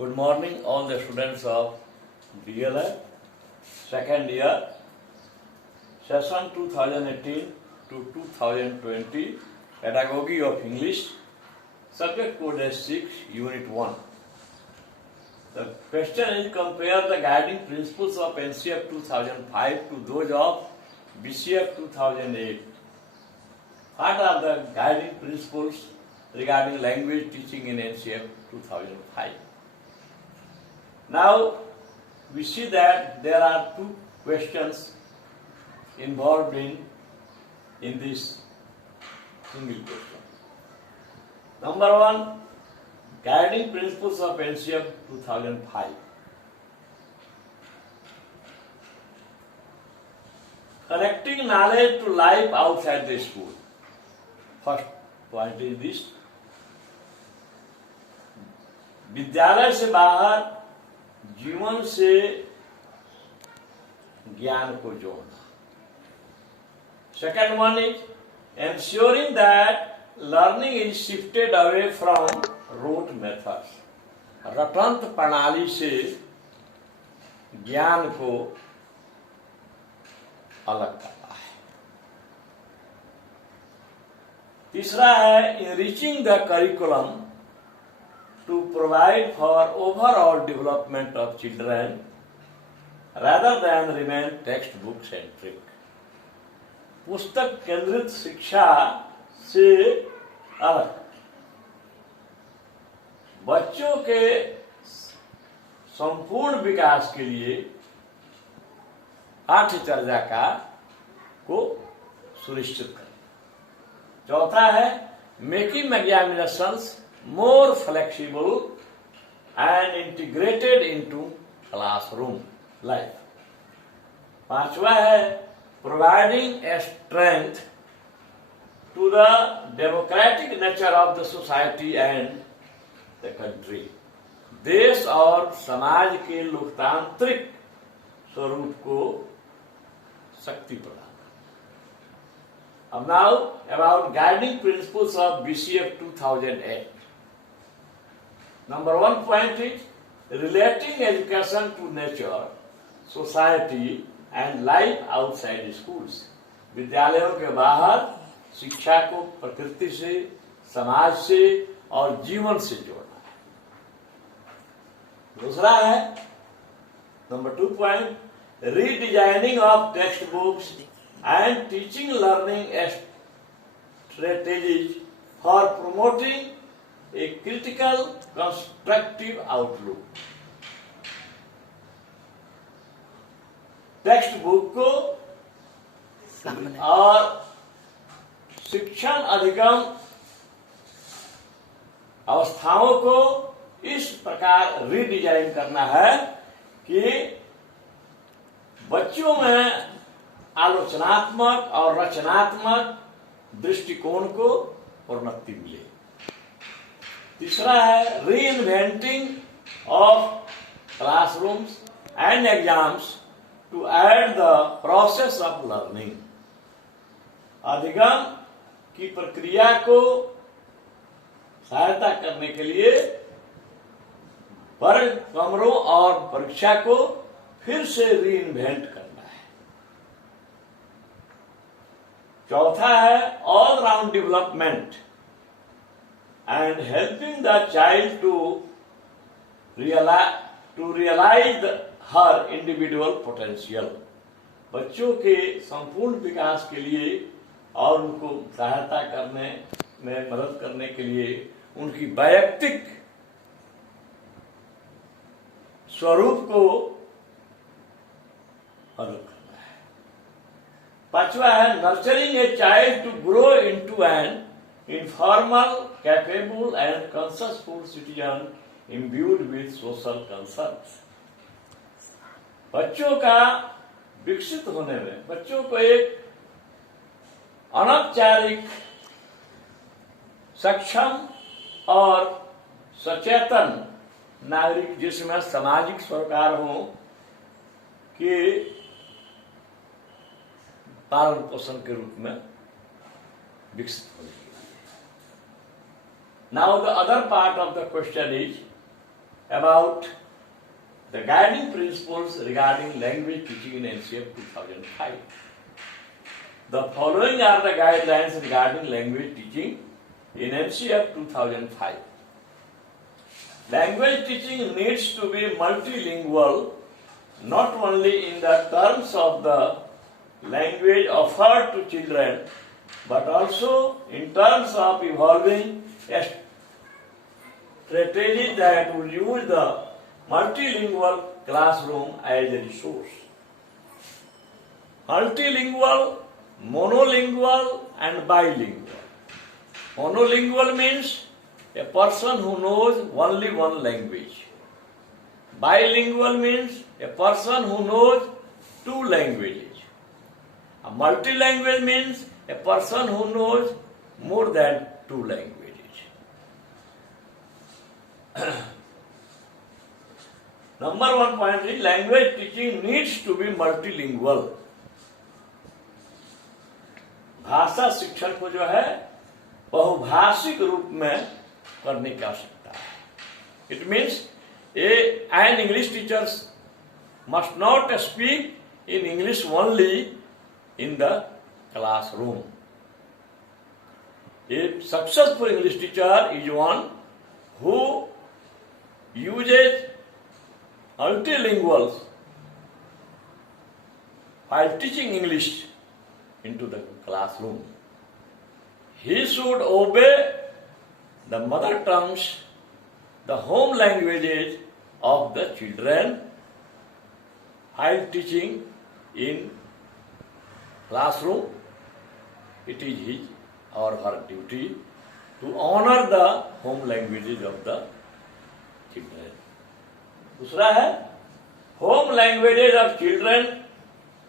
Good morning, all the students of DLA, second year, session 2018 to 2020, Pedagogy of English, subject code S6, Unit 1. The question is compare the guiding principles of NCF 2005 to those of BCF 2008. What are the guiding principles regarding language teaching in NCF 2005? Now, we see that there are two questions involved in this single question. Number one, guiding principles of NCF 2005. Connecting knowledge to life outside the school. First point is this. विद्यालय से बाहर जीवन से ज्ञान को जोड़ना. Second one is ensuring that learning is shifted away from rote methods. रटंत प्रणाली से ज्ञान को अलग करना है. तीसरा है enriching the curriculum to provide for overall development of children rather than remain textbook centric. पुस्तक केंद्रित शिक्षा से अलग बच्चों के संपूर्ण विकास के लिए पाठ्यचर्या को सुनिश्चित करें. चौथा है making examinations more flexible and integrated into classroom life. पांचवा है providing a strength to the democratic nature of the society and the country. देश और समाज के लोकतांत्रिक स्वरूप को शक्ति प्रदान. Now about guiding principles of BCF 2008. Number one point is relating education to nature, society and life outside schools. विद्यालयों के बाहर शिक्षा को प्रकृति से, समाज से और जीवन से जोड़ना है. दूसरा है number 2 point redesigning of text books and teaching learning strategies for promoting a critical constructive outlook. Text book को और शिक्षण अधिगम अवस्थाओं को इस प्रकार रीडिजाइन करना है कि बच्चों में आलोचनात्मक और रचनात्मक दृष्टिकोण को उन्नति मिले. तीसरा है reinventing of classrooms and exams to aid the process of learning. अधिगम की प्रक्रिया को सहायता करने के लिए वर्ग कमरों और परीक्षा को फिर से रीइन्वेंट करना. चौथा है all round development and helping the child to realise her individual potential. बच्चों के संपूर्ण विकास के लिए और उनको सहायता करने में मदद करने के लिए उनकी वैयक्तिक स्वरूप को मदद. पांचवा है nurturing a child to grow into an informal capable and resourceful citizen imbued with social concerns. बच्चों का विकसित होने में बच्चों को एक अनौपचारिक सक्षम और सचेतन नागरिक जिसमें सामाजिक सरोकार हो कि पालन पोषण के रूप में विकसित होने के लिए. Now the other part of the question is about the guiding principles regarding language teaching in NCF 2005. The following are the guidelines regarding language teaching in NCF 2005. Language teaching needs to be multilingual, not only in the terms of the language offered to children, but also in terms of evolving a strategy that will use the multilingual classroom as a resource. Multilingual, monolingual and bilingual. Monolingual means a person who knows only one language. Bilingual means a person who knows two languages. A multilingual means a person who knows more than two languages. Number one point is language teaching needs to be multilingual. भाषा शिक्षण को जो है बहुभाषिक रूप में करने की आवश्यकता है. It means an English teacher must not speak in English only in the classroom. A successful English teacher is one who uses multilinguals while teaching English into the classroom. He should obey the mother tongues, the home languages of the children while teaching in classroom. It is his or her duty to honor the home languages of the children. दूसरा है, home languages of children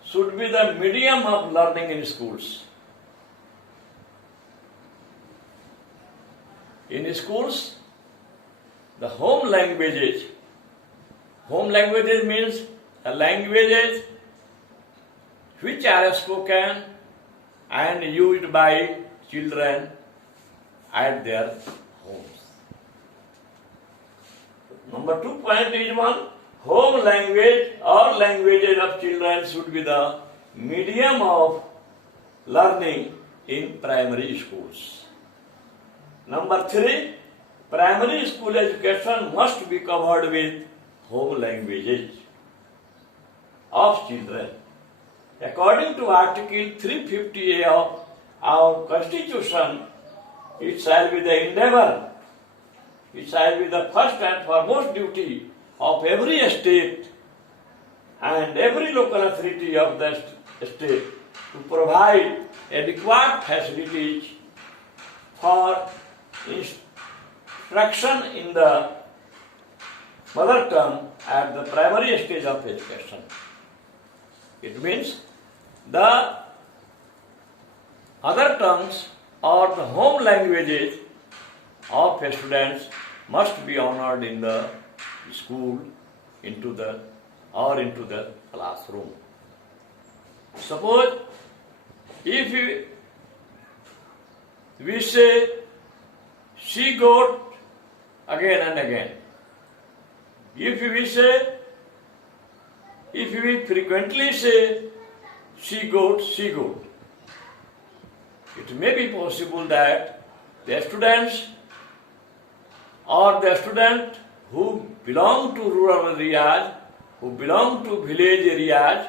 should be the medium of learning in schools. In schools, the home languages means the languages which are spoken and used by children at their homes. Number 2 point is one, home language or languages of children should be the medium of learning in primary schools. Number 3, primary school education must be covered with home languages of children. According to Article 350A of our Constitution, it shall be the endeavor, it shall be the first and foremost duty of every state and every local authority of the state to provide adequate facilities for instruction in the mother tongue at the primary stage of education. It means the other tongues or the home languages of students must be honored in the school, into the classroom. Suppose if we say she goat again and again, if we frequently say she goat, it may be possible that the students or the student who belong to rural areas, who belong to village areas,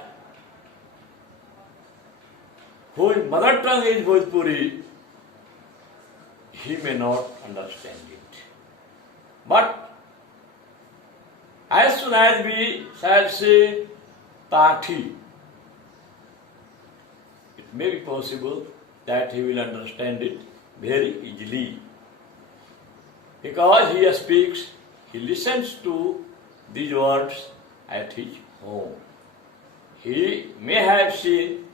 whose mother tongue is Bhojpuri, he may not understand it. But as soon as we shall say Pathi, it may be possible that he will understand it very easily. Because he listens to these words at his home. He may have seen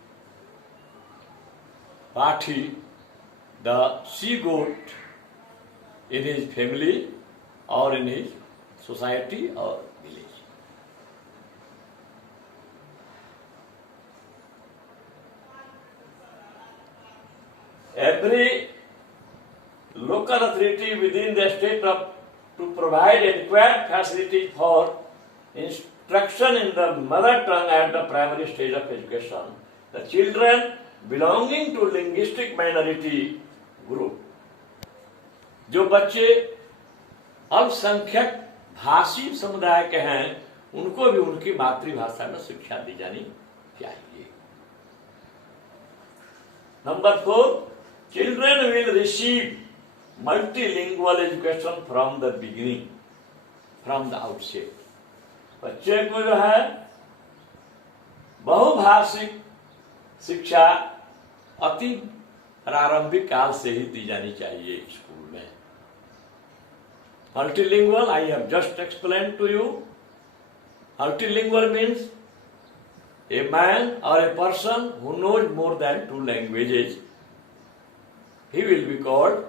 Pathi, the she goat, in his family or in his society or village. Every local authority within the state of to provide adequate facilities for instruction in the mother tongue at the primary stage of education. The children belonging to linguistic minority group, जो बच्चे अल्पसंख्यक भाषी समुदाय के हैं, उनको भी उनकी मातृभाषा में शिक्षा दी जानी चाहिए. Number 4, children will receive multilingual education from the beginning, from the outset. बच्चे को जो है बहुभाषिक शिक्षा अति प्रारंभिक काल से ही दी जानी चाहिए स्कूल में. Multilingual, I have just explained to you. Multilingual means a man or a person who knows more than 2 languages. He will be called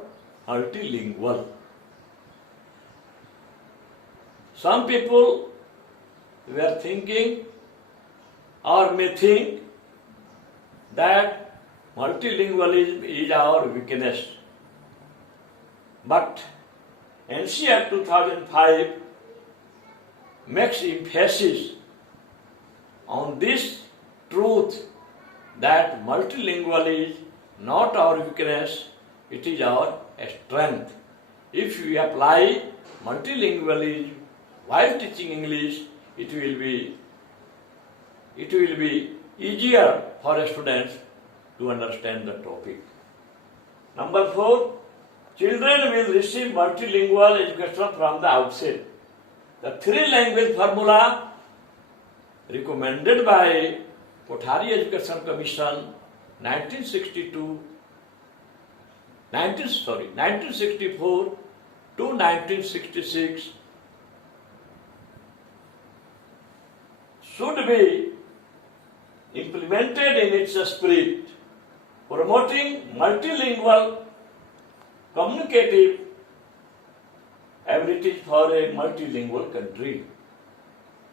multilingual. Some people were thinking or may think that multilingualism is our weakness. But NCERT 2005 makes emphasis on this truth that multilingual is not our weakness, it is our strength. If we apply multilingualism while teaching English, it will be easier for students to understand the topic. Number 4, children will receive multilingual education from the outset. The 3-language formula recommended by Kothari Education Commission 1964 to 1966 should be implemented in its spirit, promoting multilingual communicative abilities for a multilingual country.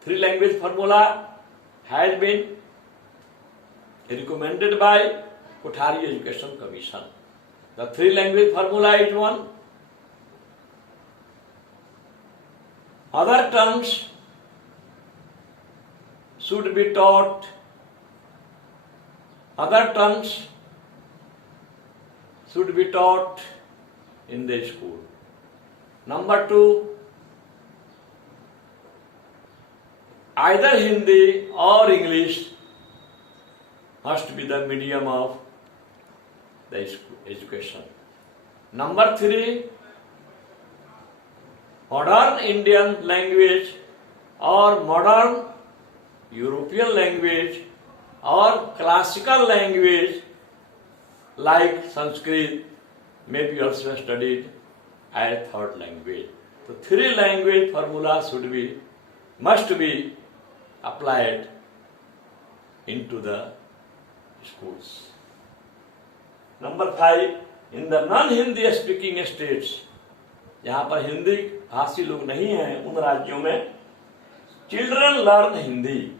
3-language formula has been recommended by Kothari Education Commission. The 3-language formula is 1. Other tongues should be taught. Other tongues should be taught in the school. Number 2, either Hindi or English must be the medium of the education. Number 3, modern Indian language or modern European language or classical language like Sanskrit may be also studied as 3rd language. So 3-language formula must be applied into the schools. Number 5, in the non-Hindi speaking states, जहाँ पर हिंदी भाषी लोग नहीं हैं, उन राज्यों में children learn Hindi,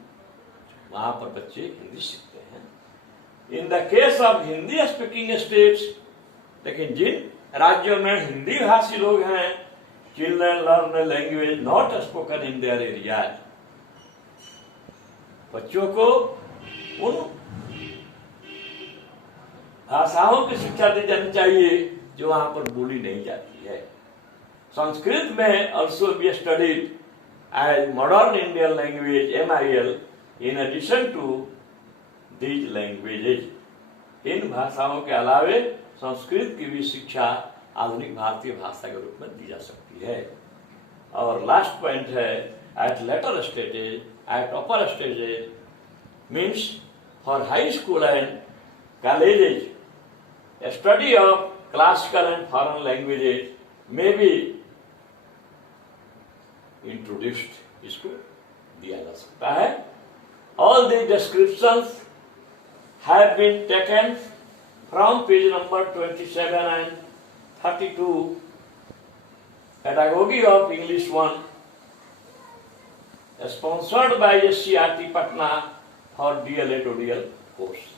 वहां पर बच्चे हिंदी सीखते हैं. In the case of Hindi speaking states, लेकिन जिन राज्यों में हिंदी भाषी लोग हैं, children learn language not spoken in their area. बच्चों को उन भाषाओं की शिक्षा दी जानी चाहिए जो वहां पर बोली नहीं जाती है. संस्कृत में also be studied as modern Indian language MIL in addition to these languages. इन भाषाओं के अलावे संस्कृत की भी शिक्षा आधुनिक भारतीय भाषा के रूप में दी जा सकती है. और लास्ट पॉइंट है, at later stages, at upper stages, means for high school and colleges, a study of classical and foreign languages may be introduced. इसको दिया जा सकता है. All the descriptions have been taken from page number 27 and 32, Pedagogy of English 1, sponsored by SCRT Patna for DLA ODL course.